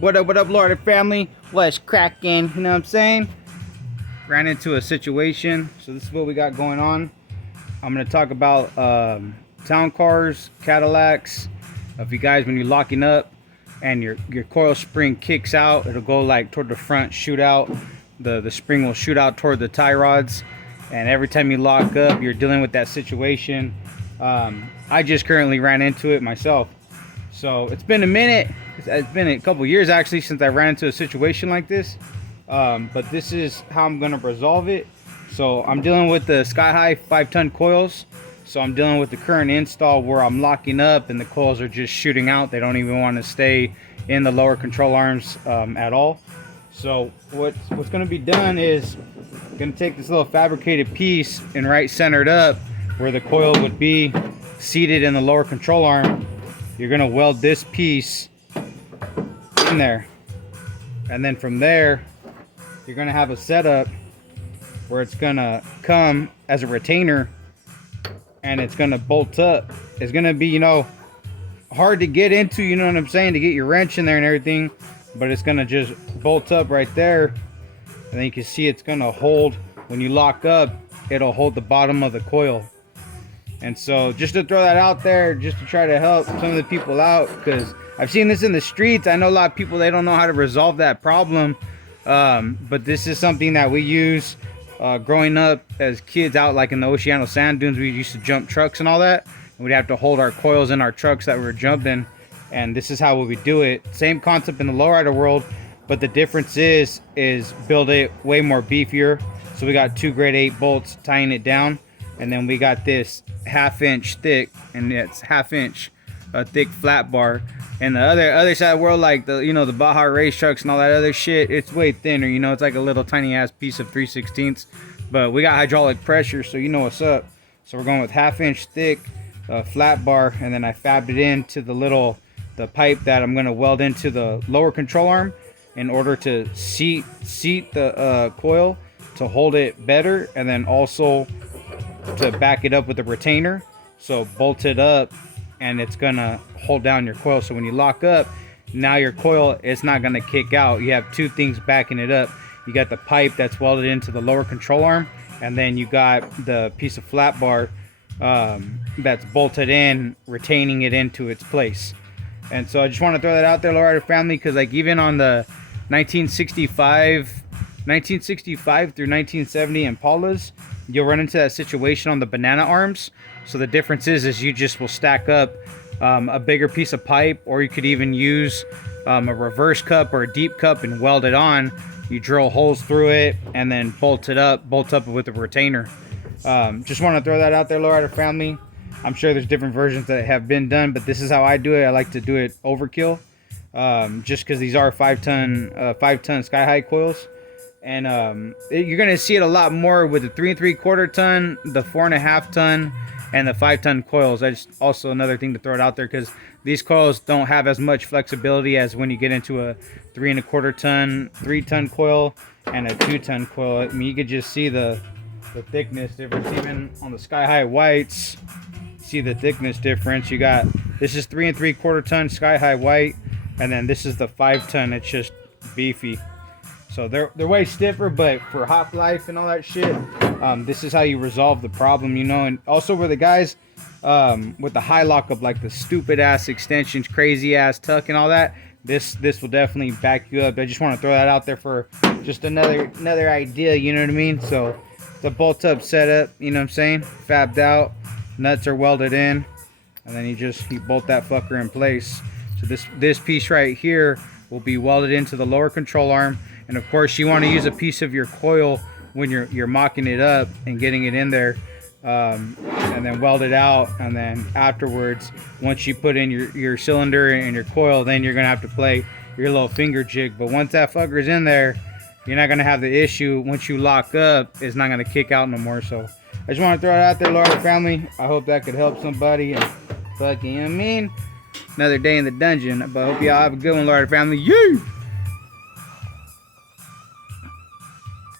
What up, Lowrider family? What's cracking? You know what I'm saying? Ran into a situation, so this is what we got going on. I'm gonna talk about town cars, Cadillacs. If you guys, when you're locking up and your coil spring kicks out, it'll go like toward the front, shoot out. The spring will shoot out toward the tie rods, and every time you lock up, you're dealing with that situation. I just currently ran into it myself. So it's been a minute. It's been a couple years actually since I ran into a situation like this. But this is how I'm gonna resolve it. So I'm dealing with the Sky High 5-ton coils. So I'm dealing with the current install where I'm locking up and the coils are just shooting out. They don't even want to stay in the lower control arms at all. So what's gonna be done is I'm gonna take this little fabricated piece and right centered up where the coil would be seated in the lower control arm. You're gonna weld this piece in there, and then from there you're gonna have a setup where it's gonna come as a retainer and it's gonna bolt up. It's gonna be, you know, hard to get into, you know what I'm saying, to get your wrench in there and everything, but it's gonna just bolt up right there, and then you can see it's gonna hold. When you lock up, it'll hold the bottom of the coil. And so just to throw that out there, just to try to help some of the people out, because I've seen this in the streets. I know a lot of people, they don't know how to resolve that problem. But this is something that we use growing up as kids out like in the Oceano sand dunes. We used to jump trucks and all that. And we'd have to hold our coils in our trucks that we were jumping. And this is how we would do it. Same concept in the lowrider world, but the difference is build it way more beefier. So we got 2 grade 8 bolts tying it down. And then we got this 1/2 inch thick, and it's 1/2 inch thick flat bar. And the other side of the world, like the, you know, the Baja race trucks and all that other shit, it's way thinner. You know, it's like a little tiny ass piece of 3/16. But we got hydraulic pressure, so you know what's up. So we're going with 1/2 inch thick flat bar, and then I fabbed it into the pipe that I'm gonna weld into the lower control arm in order to seat the coil to hold it better, and then also to back it up with a retainer. So bolt it up and it's gonna hold down your coil, so when you lock up, now your coil is not gonna kick out. You have 2 things backing it up. You got the pipe that's welded into the lower control arm, and then you got the piece of flat bar that's bolted in, retaining it into its place. And so I just want to throw that out there, Lowrider family, because like even on the 1965 through 1970 Impalas, you'll run into that situation on the banana arms. So the difference is you just will stack up a bigger piece of pipe, or you could even use a reverse cup or a deep cup and weld it on. You drill holes through it and then bolt up with a retainer. Just want to throw that out there, Lowrider family. I'm sure there's different versions that have been done, but this is how I do it. I like to do it overkill, just because these are 5-ton Sky High coils. And you're gonna see it a lot more with the 3 3/4 ton, the 4.5 ton, and the 5-ton coils. That's also another thing to throw it out there, because these coils don't have as much flexibility as when you get into a 3 1/4 ton, 3-ton coil, and a 2-ton coil. I mean, you could just see the thickness difference even on the Sky High whites. See the thickness difference. You got, this is 3 3/4 ton Sky High white, and then this is the 5-ton. It's just beefy. So they're way stiffer, but for hot life and all that shit, this is how you resolve the problem, you know. And also for the guys with the high lockup, like the stupid ass extensions, crazy ass tuck and all that, this will definitely back you up. I just want to throw that out there for just another idea, you know what I mean. So the bolt up setup, you know what I'm saying, fabbed out, nuts are welded in, and then you bolt that fucker in place. So this piece right here will be welded into the lower control arm. And of course, you want to use a piece of your coil when you're mocking it up and getting it in there, and then weld it out. And then afterwards, once you put in your cylinder and your coil, then you're gonna have to play your little finger jig. But once that fucker's in there, you're not gonna have the issue. Once you lock up, it's not gonna kick out no more. So I just want to throw it out there, Lowrider family. I hope that could help somebody. And fucking, you know what I mean? Another day in the dungeon. But I hope y'all have a good one, Lowrider family. Yeah!